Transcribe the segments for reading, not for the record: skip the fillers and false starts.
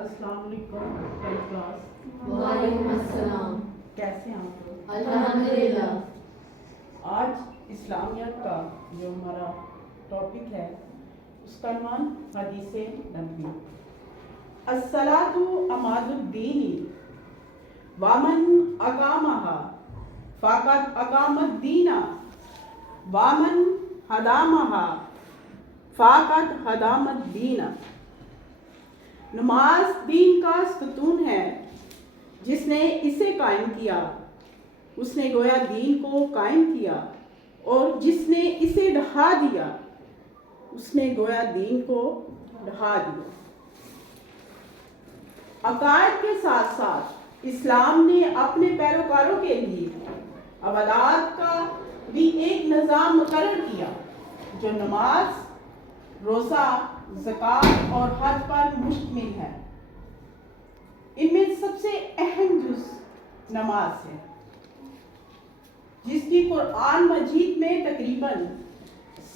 السلام علیکم کلاس۔ وعلیکم السلام۔ کیسے ہیں آپ لوگ؟ الحمدللہ۔ آج اسلامیات کا جو ہمارا ٹاپک ہے اس کا عنوان حدیث نبوی۔ الصلاۃ عماد الدین ومن اقامها فقد اقام الدین ومن ہدمها فقد ہدم الدین۔ نماز دین کا ستون ہے، جس نے اسے قائم کیا اس نے گویا دین کو قائم کیا، اور جس نے اسے ڈھا دیا اس نے گویا دین کو ڈھا دیا۔ عقائد کے ساتھ ساتھ اسلام نے اپنے پیروکاروں کے لیے عبادات کا بھی ایک نظام مقرر کیا، جو نماز، روزہ، زکوٰۃ اور حج پر مشتمل ہے۔ ان میں سب سے اہم جز نماز ہے، جس کی قرآن مجید میں تقریباً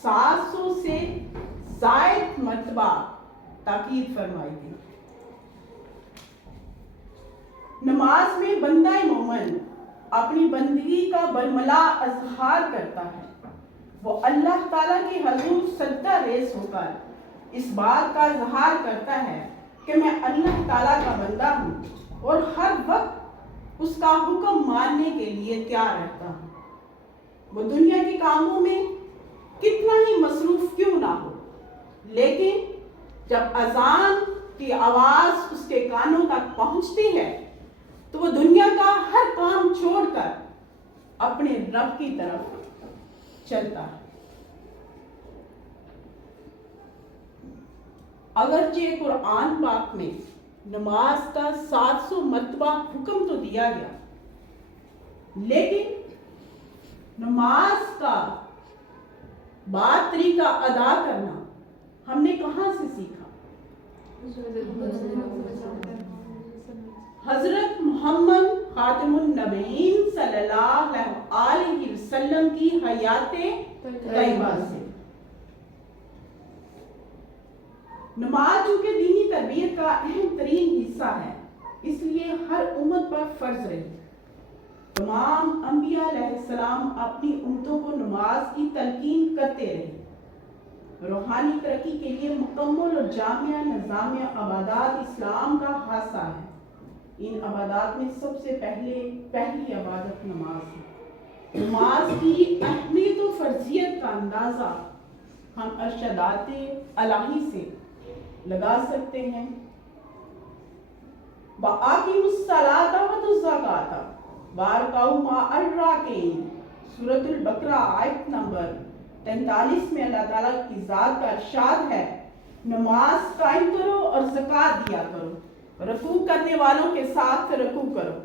700 سے زائد مرتبہ تاکید فرمائی گئی۔ نماز میں بندہ مومن اپنی بندگی کا برملا اظہار کرتا ہے۔ وہ اللہ تعالیٰ کے حضور سجدہ ریز ہو کر اس بات کا اظہار کرتا ہے کہ میں اللہ تعالیٰ کا بندہ ہوں اور ہر وقت اس کا حکم ماننے کے لیے تیار رہتا ہوں۔ وہ دنیا کے کاموں میں کتنا ہی مصروف کیوں نہ ہو، لیکن جب اذان کی آواز اس کے کانوں تک پہنچتی ہے تو وہ دنیا کا ہر کام چھوڑ کر اپنے رب کی طرف چلتا ہے۔ اگرچہ قرآن پاک میں نماز کا 700 مرتبہ حکم تو دیا گیا، لیکن نماز کا بات طریقہ ادا کرنا ہم نے کہاں سے سیکھا؟ حضرت محمد خاتم النبیین صلی اللہ علیہ وسلم کی حیات طیبہ سے۔ نماز چونکہ دینی تربیت کا اہم ترین حصہ ہے، اس لیے ہر امت پر فرض رہی۔ تمام انبیاء علیہ السلام اپنی امتوں کو نماز کی تلقین کرتے رہے۔ روحانی ترقی کے لیے مکمل اور جامع نظام عبادات اسلام کا حصہ ہے۔ ان عبادات میں سب سے پہلی عبادت نماز ہے۔ نماز کی اہمیت و فرضیت کا اندازہ ہم ارشادات الہی سے لگا سکتے ہیں۔ وَأَقِیمُوا الصَّلَاةَ وَآتُوا الزَّکَاةَ وَارْکَعُوا مَعَ الرَّاکعِینَ۔ سورۃ البقرہ آیت نمبر 43 میں اللہ تعالیٰ کی ذات کا ارشاد ہے، نماز قائم کرو اور زکوٰۃ دیا کرو، رکوع کرنے والوں کے ساتھ رکوع کرو۔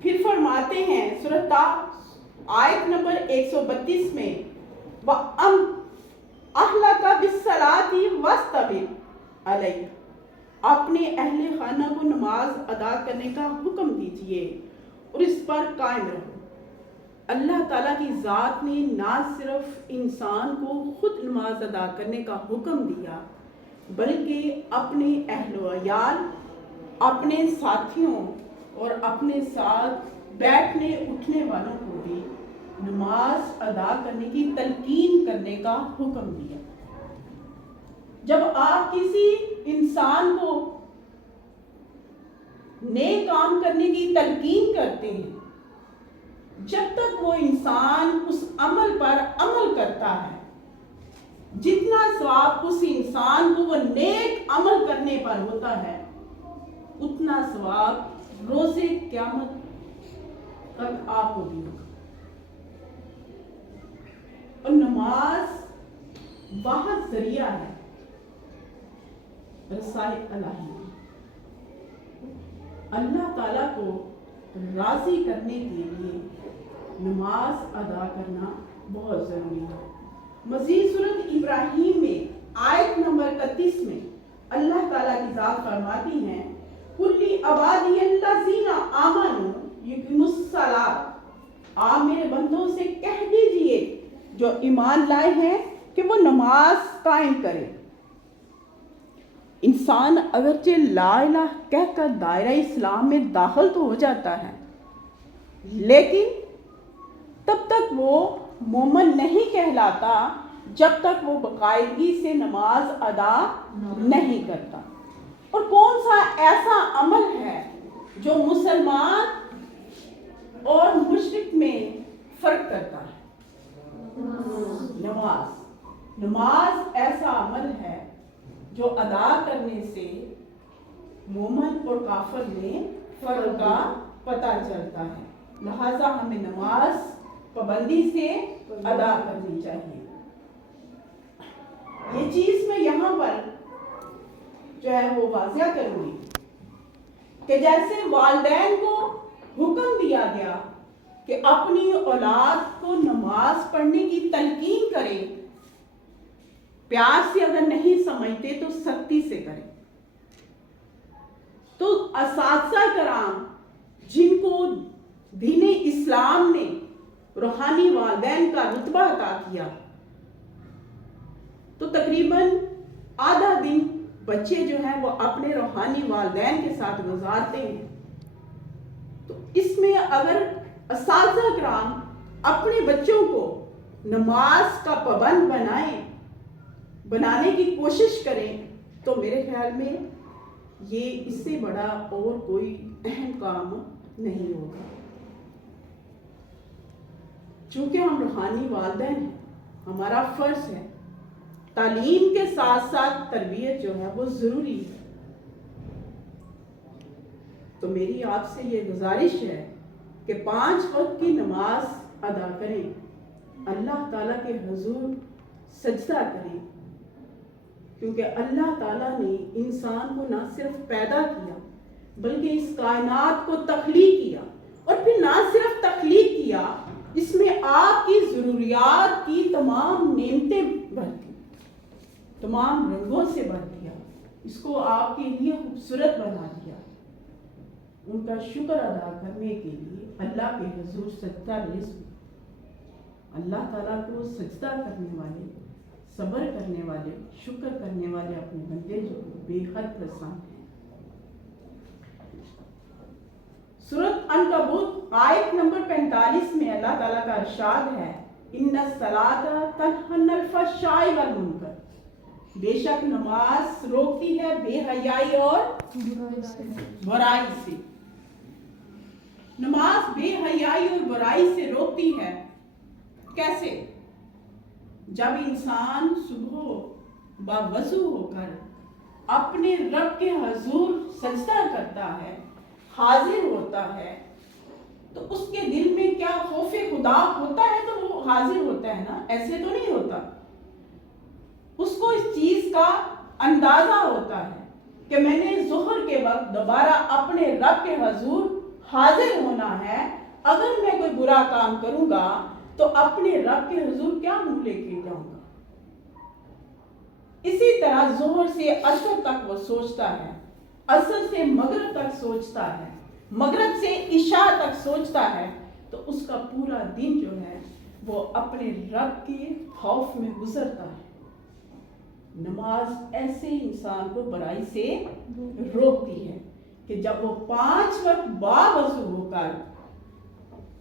پھر فرماتے ہیں سورۃ آیت نمبر 132 میں، وَأَمْرْ أَهْلَكَ بِالصَّلَاةِ وَاصْطَبِرْ عَلَيْهَا۔ اپنے اہل خانہ کو نماز ادا کرنے کا حکم دیجیے اور اس پر قائم رہو۔ اللہ تعالیٰ کی ذات نے نہ صرف انسان کو خود نماز ادا کرنے کا حکم دیا، بلکہ اپنے اہل و عیال، اپنے ساتھیوں اور اپنے ساتھ بیٹھنے اٹھنے والوں کو بھی نماز ادا کرنے کی تلقین کرنے کا حکم دیا۔ جب آپ کسی انسان کو نیک کام کرنے کی تلقین کرتے ہیں، جب تک وہ انسان اس عمل پر عمل کرتا ہے، جتنا ثواب اس انسان کو وہ نیک عمل کرنے پر ہوتا ہے، اتنا ثواب روز قیامت تک آپ کو بھی ہوگا۔ اور نماز واحد ذریعہ ہے رسائے الہی۔ اللہ تعالیٰ کو راضی کرنے کے لیے نماز ادا کرنا بہت ضروری ہے۔ مزید سورۃ ابراہیم میں آیت نمبر 31 میں اللہ تعالیٰ کی ذات فرماتی ہیں، قُلْ لِعِبَادِیَ الَّذِینَ آمَنُوا یُقِیمُوا الصَّلَاةَ۔ آپ میرے بندوں سے کہہ دیجئے جو ایمان لائے ہیں کہ وہ نماز قائم کریں۔ انسان اگرچہ لا الہ کہہ کر دائرہ اسلام میں داخل تو ہو جاتا ہے، لیکن تب تک وہ مومن نہیں کہلاتا جب تک وہ باقاعدگی سے نماز ادا نہیں کرتا۔ اور کون سا ایسا عمل ہے جو مسلمان اور مشرک میں فرق کرتا ہے؟ نماز ایسا عمل ہے جو ادا کرنے سے مومن اور کافر میں فرق کا پتہ چلتا ہے، لہذا ہمیں نماز پابندی سے ادا کرنی چاہیے۔ یہ چیز میں یہاں پر جو ہے وہ واضح کروں گی کہ جیسے والدین کو حکم دیا گیا کہ اپنی اولاد کو نماز پڑھنے کی تلقین کریں، پیار سے اگر نہیں سمجھتے تو سختی سے کریں، تو اساتذہ کرام جن کو دین اسلام نے روحانی والدین کا رتبہ عطا کیا، تو تقریباً آدھا دن بچے جو ہیں وہ اپنے روحانی والدین کے ساتھ گزارتے ہیں۔ تو اس میں اگر اساتذہ کرام اپنے بچوں کو نماز کا پابند بنانے کی کوشش کریں تو میرے خیال میں یہ اس سے بڑا اور کوئی اہم کام نہیں ہوگا۔ چونکہ ہم روحانی والدین ہیں، ہمارا فرض ہے، تعلیم کے ساتھ ساتھ تربیت جو ہے وہ ضروری ہے۔ تو میری آپ سے یہ گزارش ہے کہ 5 وقت کی نماز ادا کریں، اللہ تعالیٰ کے حضور سجدہ کریں، کیونکہ اللہ تعالیٰ نے انسان کو نہ صرف پیدا کیا بلکہ اس کائنات کو تخلیق کیا، اور پھر نہ صرف تخلیق کیا، اس میں آپ کی ضروریات کی تمام نعمتیں بھر دی، تمام رنگوں سے بھر دیا، اس کو آپ کے لیے خوبصورت بنا دیا۔ ان کا شکر ادا کرنے کے لیے اللہ کے حضور سجدہ ریز ہوئے۔ اللہ تعالیٰ کو سجدہ کرنے والے، صبر کرنے والے، شکر کرنے والے اپنے بندے جو بے حد پسند ہیں۔ سورۃ عنکبوت آیت نمبر 45 میں اللہ تعالیٰ کا ارشاد ہے، ان الصلاۃ تنہی عن الفحشاء والمنکر، بے شک نماز روکتی ہے بے حیائی اور برائی سے۔ نماز بے حیائی اور برائی سے روکتی ہے، کیسے؟ جب انسان صبح باوضو ہو کر اپنے رب کے حضور سجدہ کرتا ہے، حاضر ہوتا ہے، تو اس کے دل میں کیا خوف خدا ہوتا ہے تو وہ حاضر ہوتا ہے نا، ایسے تو نہیں ہوتا۔ اس کو اس چیز کا اندازہ ہوتا ہے کہ میں نے ظہر کے وقت دوبارہ اپنے رب کے حضور حاضر ہونا ہے، اگر میں کوئی برا کام کروں گا تو اپنے رب کے حضور کیا منہ لے کے جاؤں گا۔ اسی طرح ظہر سے عصر تک وہ سوچتا ہے، عصر سے مغرب تک سوچتا ہے، مغرب سے عشاء تک سوچتا ہے، تو اس کا پورا دن جو ہے وہ اپنے رب کے خوف میں گزرتا ہے۔ نماز ایسے انسان کو برائی سے روکتی ہے کہ جب وہ 5 وقت باوضو ہو کر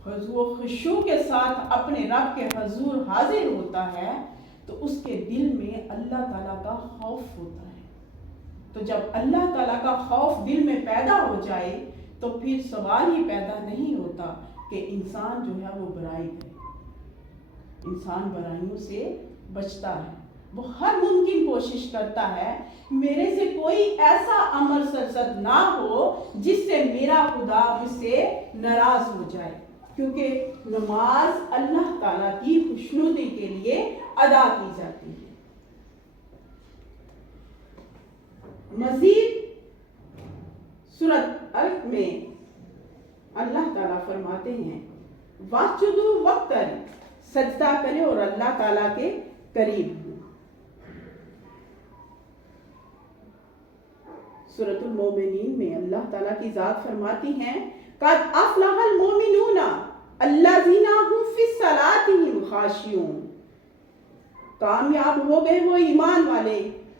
حضور و خشوع کے ساتھ اپنے رب کے حضور حاضر ہوتا ہے تو اس کے دل میں اللہ تعالیٰ کا خوف ہوتا ہے۔ تو جب اللہ تعالیٰ کا خوف دل میں پیدا ہو جائے تو پھر سوال ہی پیدا نہیں ہوتا کہ انسان جو ہے وہ برائی کرے۔ انسان برائیوں سے بچتا ہے، وہ ہر ممکن کوشش کرتا ہے میرے سے کوئی ایسا عمل سرزد نہ ہو جس سے میرا خدا مجھ سے ناراض ہو جائے، کیونکہ نماز اللہ تعالیٰ کی خوشنودی کے لیے ادا کی جاتی ہے۔ مزید سورۃ الف میں اللہ تعالیٰ فرماتے ہیں، واسجدوا وقتاً، سجدہ کرے اور اللہ تعالیٰ کے قریب ہوں۔ سورۃ المومنین میں اللہ تعالیٰ کی ذات فرماتی ہیں، قد افلح المؤمنون الذین هم فی صلاتهم خاشعون، کامیاب ہو گئے وہ ایمان والے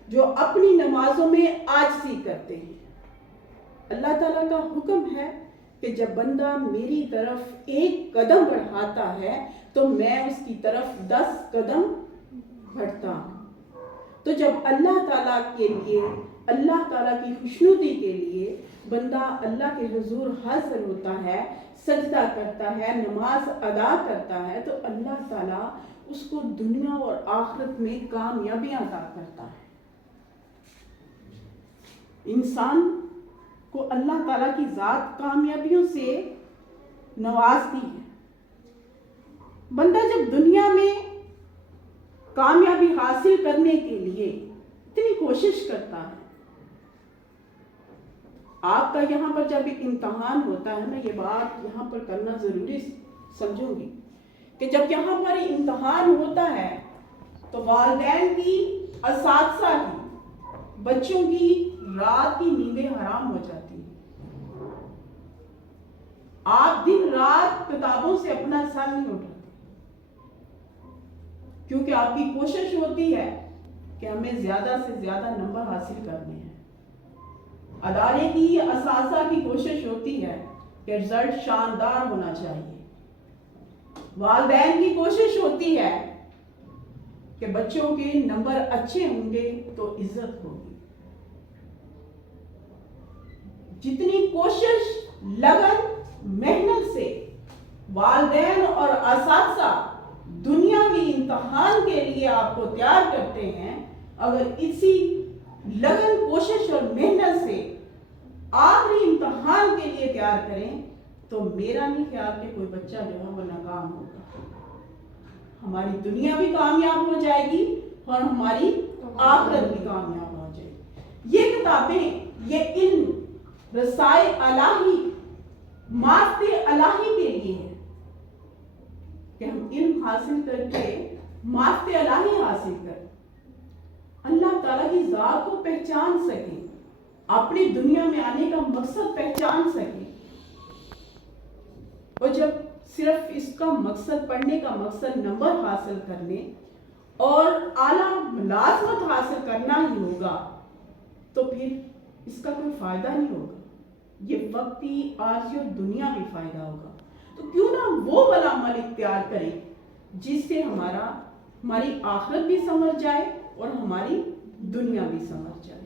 جو اپنی نمازوں میں عاجزی کرتے ہیں۔ اللہ تعالیٰ کا حکم ہے کہ جب بندہ میری طرف ایک قدم بڑھاتا ہے تو میں اس کی طرف 10 قدم بڑھتا ہوں۔ تو جب اللہ تعالیٰ کے لیے، اللہ تعالیٰ کی خوشنودی کے لیے بندہ اللہ کے حضور حاضر ہوتا ہے، سجدہ کرتا ہے، نماز ادا کرتا ہے، تو اللہ تعالیٰ اس کو دنیا اور آخرت میں کامیابیاں عطا کرتا ہے۔ انسان کو اللہ تعالیٰ کی ذات کامیابیوں سے نوازتی ہے۔ بندہ جب دنیا میں کامیابی حاصل کرنے کے لیے اتنی کوشش کرتا ہے، آپ کا یہاں پر جب ایک امتحان ہوتا ہے، میں یہ بات یہاں پر کرنا ضروری سمجھوں گی کہ جب یہاں پر امتحان ہوتا ہے تو والدین کی، اساتذہ کی، بچوں کی رات کی نیندیں حرام ہو جاتی ہیں۔ آپ دن رات کتابوں سے اپنا سر نہیں اٹھاتے، کیونکہ آپ کی کوشش ہوتی ہے کہ ہمیں زیادہ سے زیادہ نمبر حاصل کرنے ہیں۔ ادارے کی، اساتذہ کی کوشش ہوتی ہے کہ رزلٹ شاندار ہونا چاہیے۔ والدین کی کوشش ہوتی ہے کہ بچوں کے نمبر اچھے ہوں گے تو عزت ہوگی۔ جتنی کوشش، لگن، محنت سے والدین اور اساتذہ دنیاوی امتحان کے لیے آپ کو تیار کرتے ہیں، اگر اسی لگن، کوشش اور محنت سے آخری امتحان کے لیے تیار کریں تو میرا نہیں خیال کہ کوئی بچہ جو ہے وہ ناکام ہوگا۔ ہماری دنیا بھی کامیاب ہو جائے گی اور ہماری آخرت بھی کامیاب ہو جائے گی۔ یہ کتابیں، یہ علم رسائے الہی، ماستے الہی کے لیے ہے کہ ہم علم حاصل کر کے ماستے الہی حاصل کریں، اللہ تعالیٰ کی ذات کو پہچان سکیں، اپنی دنیا میں آنے کا مقصد پہچان سکیں۔ اور جب صرف اس کا مقصد، پڑھنے کا مقصد نمبر حاصل کرنے اور اعلیٰ ملازمت حاصل کرنا ہی ہوگا تو پھر اس کا کوئی فائدہ نہیں ہوگا۔ یہ وقتی، عارضی اور دنیاوی فائدہ ہوگا۔ تو کیوں نہ وہ والا عمل اختیار کریں جس سے ہماری آخرت بھی سنور جائے اور ہماری دنیا بھی سنور جائے۔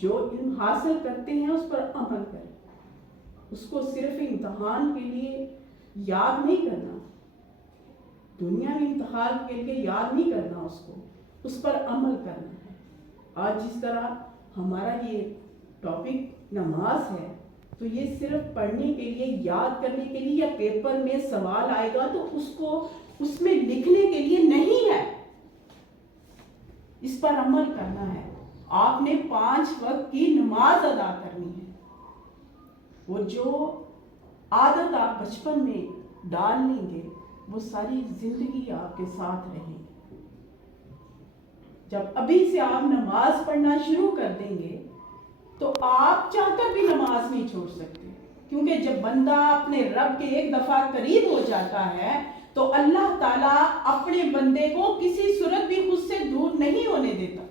جو علم حاصل کرتے ہیں اس پر عمل کریں، اس کو صرف امتحان کے لیے یاد نہیں کرنا، دنیاوی امتحان کے لیے یاد نہیں کرنا، اس پر عمل کرنا ہے۔ آج جس طرح ہمارا یہ ٹاپک نماز ہے تو یہ صرف پڑھنے کے لیے، یاد کرنے کے لیے یا پیپر میں سوال آئے گا تو اس کو اس میں لکھنے کے لیے نہیں ہے، اس پر عمل کرنا ہے۔ آپ نے 5 وقت کی نماز ادا کرنی ہے۔ وہ جو عادت آپ بچپن میں ڈال لیں گے وہ ساری زندگی آپ کے ساتھ رہے گی۔ جب ابھی سے آپ نماز پڑھنا شروع کر دیں گے تو آپ چاہ کر بھی نماز نہیں چھوڑ سکتے، کیونکہ جب بندہ اپنے رب کے ایک دفعہ قریب ہو جاتا ہے تو اللہ تعالیٰ اپنے بندے کو کسی صورت بھی خود سے دور نہیں ہونے دیتا۔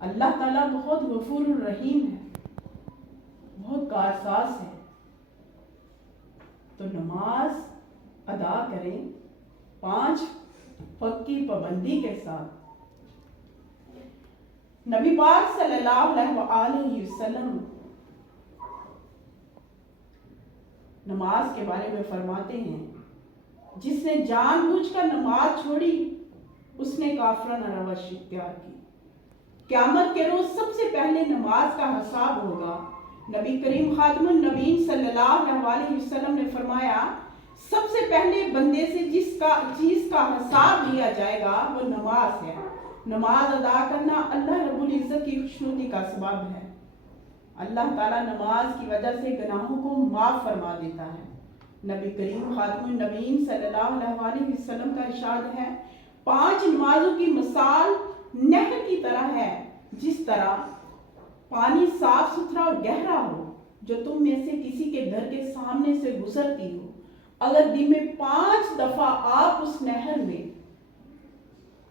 اللہ تعالیٰ بہت غفور الرحیم ہے، بہت کارساز ہے۔ تو نماز ادا کریں 5 وقت کی پابندی کے ساتھ۔ نبی پاک صلی اللہ علیہ وسلم نماز کے بارے میں فرماتے ہیں، جس نے جان بوجھ کر نماز چھوڑی اس نے کافرانہ روش اختیار کی۔ قیامت کے روز سب سے پہلے نماز کا حساب ہوگا۔ نبی کریم خاتم النبیین صلی اللہ علیہ وسلم نے فرمایا، سب سے پہلے بندے سے جس چیز کا حساب لیا جائے گا وہ نماز ہے۔ نماز ادا کرنا اللہ رب العزت کی خوشنودی کا سبب ہے۔ اللہ تعالیٰ نماز کی وجہ سے گناہوں کو معاف فرما دیتا ہے۔ نبی کریم خاتم النبیین صلی اللہ علیہ وسلم کا ارشاد ہے، 5 نمازوں کی مثال نہر کی طرح ہے، جس طرح پانی صاف ستھرا اور گہرا ہو جو تم میں سے کسی کے گھر کے سامنے سے گزرتی ہو۔ اگر دن میں 5 دفعہ آپ اس نہر میں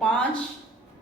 5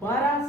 12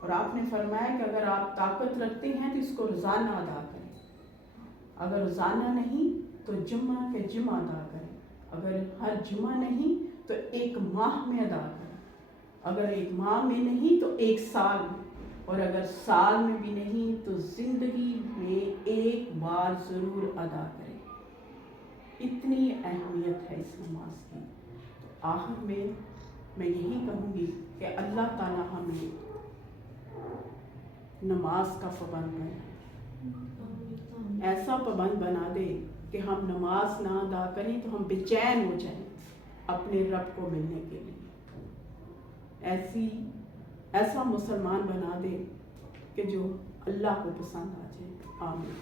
اور آپ نے فرمایا کہ اگر آپ طاقت رکھتے ہیں تو اس کو روزانہ ادا کریں، اگر روزانہ نہیں تو جمعہ کے جمعہ ادا کریں، اگر ہر جمعہ نہیں تو ایک ماہ میں ادا کریں، اگر ایک ماہ میں نہیں تو ایک سال میں، اور اگر سال میں بھی نہیں تو زندگی میں ایک بار ضرور ادا کریں۔ اتنی اہمیت ہے اس نماز کی۔ تو آخر میں یہی کہوں گی کہ اللہ تعالیٰ ہمیں نماز کا پابند بنائے، ایسا پابند بنا دے کہ ہم نماز نہ ادا کریں تو ہم بے چین ہو جائیں اپنے رب کو ملنے کے لیے، ایسا مسلمان بنا دے کہ جو اللہ کو پسند آ جائے۔ آمین۔